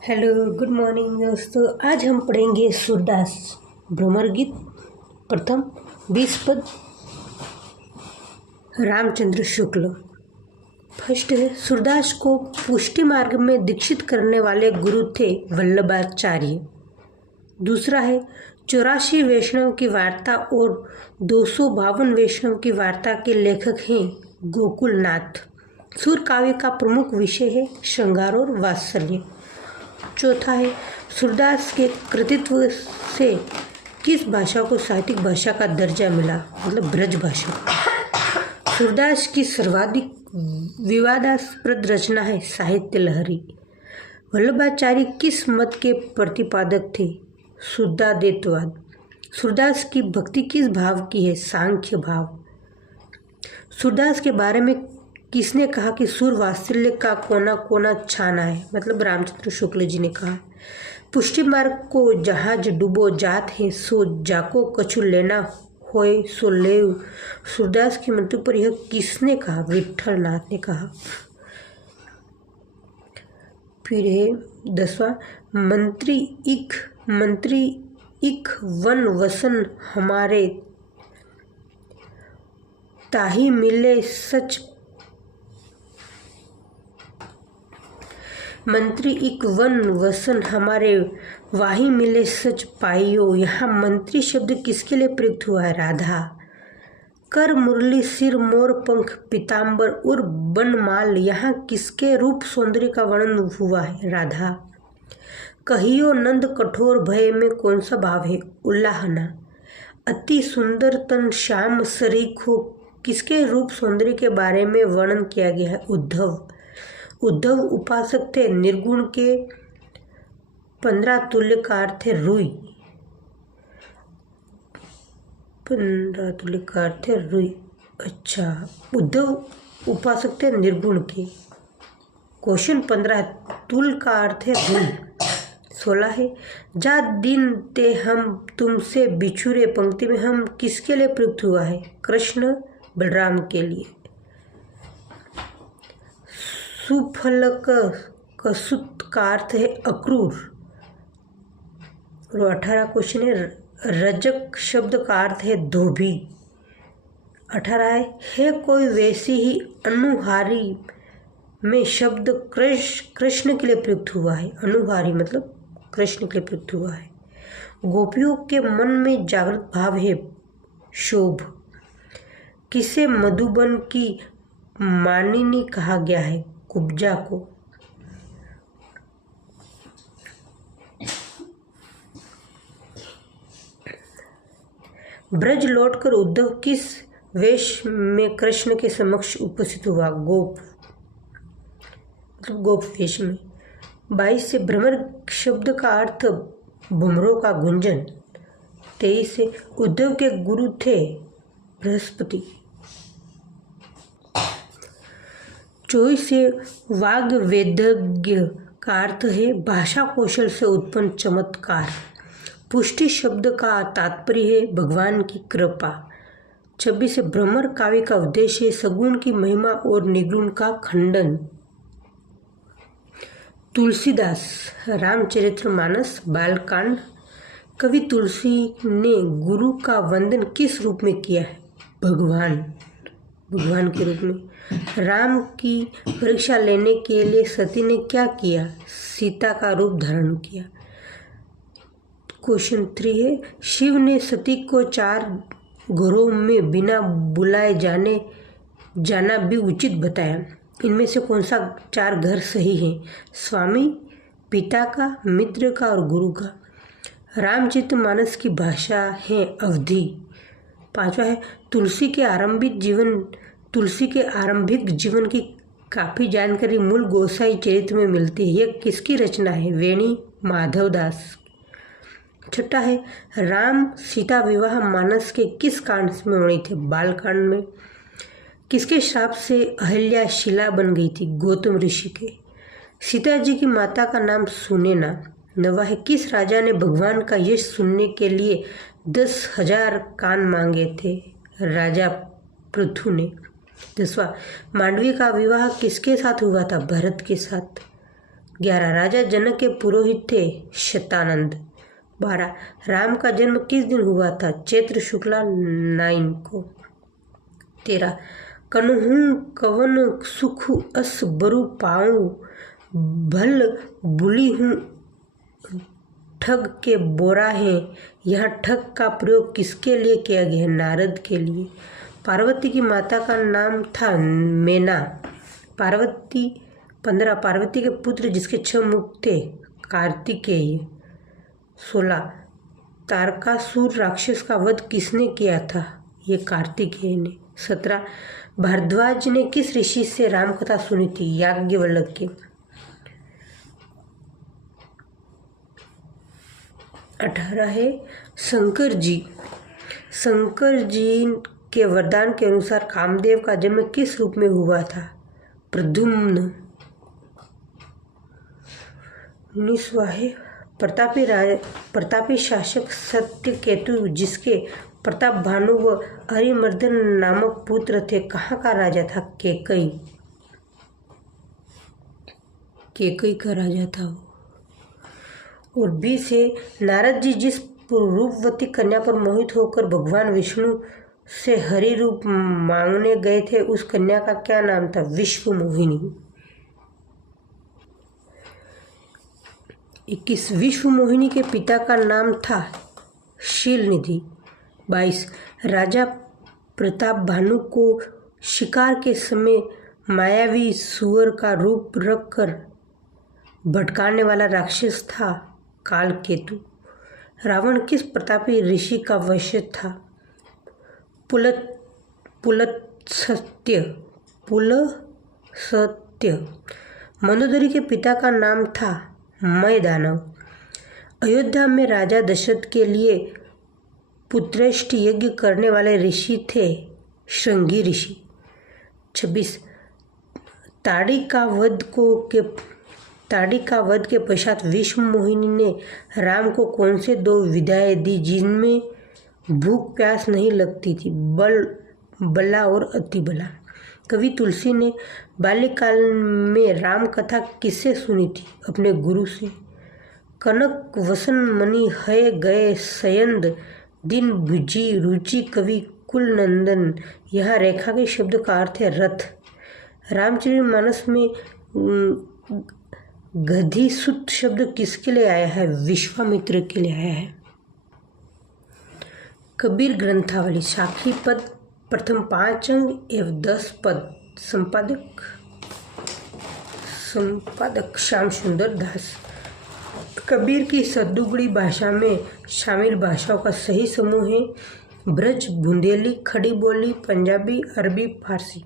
Hello good morning दोस्तों। आज हम पढ़ेंगे सूरदास भ्रमर गीत प्रथम 20 पद रामचंद्र शुक्ल। फर्स्ट है, सूरदास को पुष्टि मार्ग में दीक्षित करने वाले गुरु थे वल्लभाचार्य। दूसरा है, 84 वैष्णव की वार्ता और 252 वैष्णव की वार्ता के लेखक हैं गोकुलनाथ। सूर काव्य का प्रमुख विषय है श्रृंगार और वात्सल्य। चौथा है, सूरदास के कृतित्व से किस भाषा को साहित्यिक भाषा का दर्जा मिला, मतलब ब्रज भाषा। सूरदास की सर्वाधिक विवादास्पद रचना है साहित्य लहरी। वल्लभाचार्य किस मत के प्रतिपादक थे, शुद्धाद्वैतवाद। सूरदास की भक्ति किस भाव की है, सांख्य भाव। सूरदास के बारे में किसने कहा कि सुर वात्सल्य का कोना कोना छाना है, मतलब रामचंद्र शुक्ल जी ने कहा। पुष्टि मार्ग को जहाज डूबो जात है, सो जाको कछु लेना होए सो लेव। सूरदास की मृत्यु पर यह किसने कहा, विठल नाथ ने कहा। फिर है 10वां, मंत्री इक वन वसन हमारे, ताही मिले सच। मंत्री इक वन वसन हमारे, वाही मिले सच पाइयो। यहाँ मंत्री शब्द किसके लिए प्रयुक्त हुआ है, राधा। कर मुरली सिर मोर पंख पीताम्बर उर बनमाल, यहाँ किसके रूप सौंदर्य का वर्णन हुआ है, राधा। कहियो नंद कठोर भय में कौन सा भाव है, उल्लाहना। अति सुंदर तन श्याम सरीखो, किसके रूप सौंदर्य के बारे में वर्णन किया गया है, उद्धव। उद्धव उपासक थे, निर्गुण के 15 तुल्य का अर्थ है रुई। 15 तुल्य का अर्थ है रुई। अच्छा, उद्धव उपासक थे निर्गुण के। क्वेश्चन 15 तुल का अर्थ है रुई। 16 है, जा दिन ते हम तुमसे बिछुरे, पंक्ति में हम किसके लिए प्रयुक्त हुआ है, कृष्ण बलराम के लिए। सुफलक कसूत का अर्थ है अक्रूर। और 18 क्वेश्चन है, रजक शब्द का अर्थ है धोबी। 18 है कोई वैसी ही अनुहारी में शब्द कृष्ण के लिए प्रयुक्त हुआ है, अनुहारी मतलब कृष्ण के लिए प्रयुक्त हुआ है। गोपियों के मन में जागृत भाव है शोभ। किसे मधुबन की मानिनी कहा गया है, कुब्जा को। ब्रज लौटकर उद्धव किस वेश में कृष्ण के समक्ष उपस्थित हुआ, गोप मतलब गोप वेश में। 22 से, भ्रमर शब्द का अर्थ भ्रमरों का गुंजन। 23 से, उद्धव के गुरु थे बृहस्पति। 24 से, वाग वेदज्ञ का अर्थ है भाषा कौशल से उत्पन्न चमत्कार। पुष्टि शब्द का तात्पर्य है भगवान की कृपा। 26 से, भ्रमर काव्य का उद्देश्य है सगुण की महिमा और निर्गुण का खंडन। तुलसीदास रामचरितमानस बालकांड। कवि तुलसी ने गुरु का वंदन किस रूप में किया है, भगवान के रूप में। राम की परीक्षा लेने के लिए सती ने क्या किया, सीता का रूप धारण किया। क्वेश्चन 3 है, शिव ने सती को 4 घरों में बिना बुलाए जाना भी उचित बताया। इनमें से कौन सा 4 घर सही है, स्वामी, पिता का, मित्र का और गुरु का। रामचरितमानस की भाषा है अवधी। 5वां है, तुलसी के आरंभिक जीवन की काफ़ी जानकारी मूल गोसाई चरित्र में मिलती है। यह किसकी रचना है, वेणी माधवदास। 6वां है, राम सीता विवाह मानस के किस कांड में वर्णित थे, बालकांड में। किसके श्राप से अहल्या शिला बन गई थी, गौतम ऋषि के। सीता जी की माता का नाम सुनैना। 9वां है, किस राजा ने भगवान का यश सुनने के लिए 10,000 कान मांगे थे, राजा पृथु ने। 10वां, मांडवी का विवाह किसके साथ हुआ था, भरत के साथ। 11 राजा जनक के पुरोहित थे शतानंद। 12 राम का जन्म किस दिन हुआ था? चैत्र शुक्ला 9 को। 13 कन्हूँ कवन सुख अस बरु पाऊँ, भल बुली हूँ ठग के बोरा है। यहाँ ठग का प्रयोग किसके लिए किया गया है? नारद के लिए। पार्वती की माता का नाम था मेना। 15 पार्वती के पुत्र जिसके 6 मुख थे कार्तिकेय। 16 तारकासुर राक्षस का वध किसने किया था? ये कार्तिकेय ने। 17 भारद्वाज ने किस ऋषि से रामकथा सुनी थी? याज्ञवल्क्य के। 18 है शंकर जी। शंकर जी के वरदान के अनुसार कामदेव का जन्म किस रूप में हुआ था? प्रद्युम्न। 19वां है प्रतापी शासक सत्यकेतु जिसके प्रताप भानु व अरिमर्दन नामक पुत्र थे, कहाँ का राजा था? केकई का राजा था वो। और 20 है नारद जी जिस रूपवती कन्या पर मोहित होकर भगवान विष्णु से हरि रूप मांगने गए थे, उस कन्या का क्या नाम था? विश्व मोहिनी। 21 विश्व मोहिनी के पिता का नाम था शीलनिधि। 22 राजा प्रताप भानु को शिकार के समय मायावी सुअर का रूप रखकर भटकाने वाला राक्षस था कालकेतु। रावण किस प्रतापी ऋषि का वंशज था? पुलत्सत्य। मंदोदरी के पिता का नाम था मय दानव। अयोध्या में राजा दशरथ के लिए पुत्रेष्ट यज्ञ करने वाले ऋषि थे श्रृंगी ऋषि। 26 ताड़ी का वध के पश्चात विश्व मोहिनी ने राम को कौन से 2 विद्याएं दी जिनमें भूख प्यास नहीं लगती थी? बला और अतिबला। कवि तुलसी ने बाल्यकाल में राम कथा किससे सुनी थी? अपने गुरु से। कनक वसन मणि है गए सयंद, दिन भुजी रुचि कवि कुल नंदन। यहाँ रेखा के शब्द का अर्थ है रथ। रामचरितमानस में गधिसुत शब्द किसके लिए आया है? विश्वामित्र के लिए आया है। कबीर ग्रंथावली साखी पद प्रथम 5 अंग एवं 10 पद। संपादक श्याम सुंदर दास। कबीर की सद्गुणी भाषा में शामिल भाषाओं का सही समूह है ब्रज, बुंदेली, खड़ी बोली, पंजाबी, अरबी, फारसी।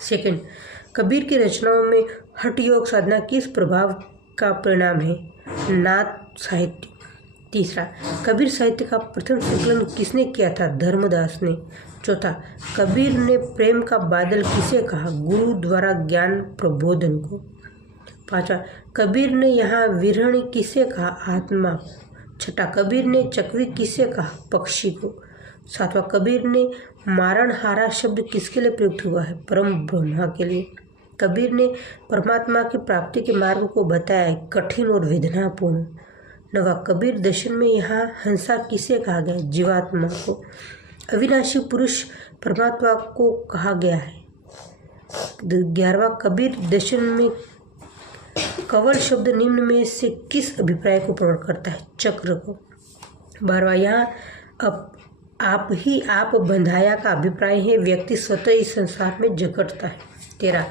सेकंड, कबीर की रचनाओं में हठ योग साधना किस प्रभाव का परिणाम है? नाथ साहित्य। तीसरा, कबीर साहित्य का प्रथम संकलन किसने किया था? धर्मदास ने। चौथा, कबीर ने प्रेम का बादल किसे कहा? गुरु द्वारा ज्ञान प्रबोधन को। पांचवा, कबीर ने यहाँ विरहणी किसे कहा? आत्मा को। छठा, कबीर ने चकवी किसे कहा? पक्षी को। सातवां, कबीर ने मारणहारा शब्द किसके लिए प्रयुक्त हुआ है? परम ब्रह्मा के लिए। कबीर ने परमात्मा की प्राप्ति के मार्ग को बताया है, कठिन और वेदनापूर्ण। नवा, कबीर दर्शन में यहाँ हंसा किसे कहा गया? जीवात्मा को। अविनाशी पुरुष परमात्मा को कहा गया है। 11वां, कबीर दर्शन में कवल शब्द निम्न में से किस अभिप्राय को प्रकट करता है? चक्र को। 12वां, यहाँ आप बंधाया का अभिप्राय है, व्यक्ति स्वतः इस संसार में जगटता है। 13,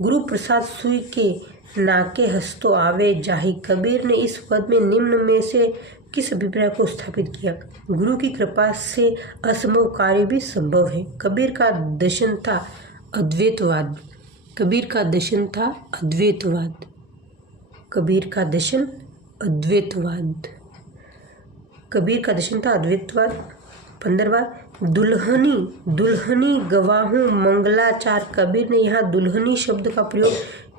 गुरु प्रसाद सुई के नाके हस्तो आवे जाहि। कबीर ने इस पद में निम्न में से किस अभिप्राय को स्थापित किया? गुरु की कृपा से असंभव कार्य भी संभव है। कबीर का दर्शन था अद्वैतवाद। कबीर का दर्शन था अद्वैतवाद। कबीर का दर्शन अद्वैतवाद। कबीर का दर्शन था अद्वैतवाद। 15वां, दुल्हनी गवाहूँ मंगलाचार। कबीर ने यहाँ दुल्हनी शब्द का प्रयोग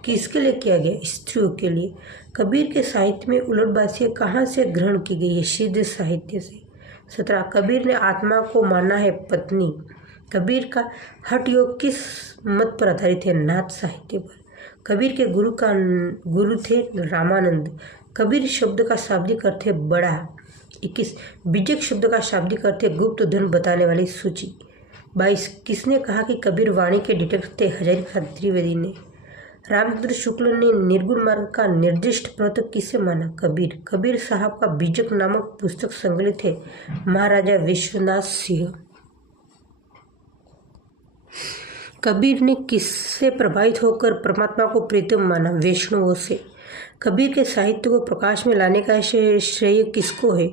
किसके लिए किया गया? स्त्रियों के लिए। कबीर के साहित्य में उलटबाजियाँ कहाँ से ग्रहण की गई है? सिद्ध साहित्य से। 17, कबीर ने आत्मा को माना है पत्नी। कबीर का हठ योग किस मत पर आधारित है? नाथ साहित्य पर। कबीर के गुरु थे रामानंद। कबीर शब्द का शाब्दिक अर्थ है बड़ा। 21 बीजक शब्द का शाब्दिक अर्थ है गुप्त धन बताने वाली सूची। 22 किसने कहा कि कबीर वाणी के डिटेक्टर थे? हजारीखान त्रिवेदी ने। रामचंद्र शुक्ल ने निर्गुण मार्ग का निर्दिष्ट प्रवर्तक किसे माना? कबीर। कबीर साहब का बीजक नामक पुस्तक संकलित है महाराजा विश्वनाथ सिंह। कबीर ने किससे प्रभावित होकर परमात्मा को प्रीतम माना? वैष्णवों से। कबीर के साहित्य को प्रकाश में लाने का श्रेय किसको है?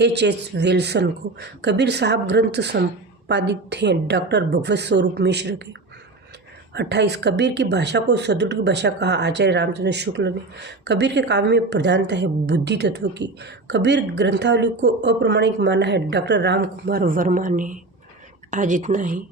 H.H. विल्सन को। कबीर साहब ग्रंथ संपादित थे डॉक्टर भगवत स्वरूप मिश्र के। 28 कबीर की भाषा को सदुट की भाषा कहा? आचार्य रामचंद्र शुक्ल ने। कबीर के काव्य में प्रधानता है बुद्धि तत्व की। कबीर ग्रंथावली को अप्रमाणिक माना है डॉक्टर राम कुमार वर्मा ने। आज इतना ही।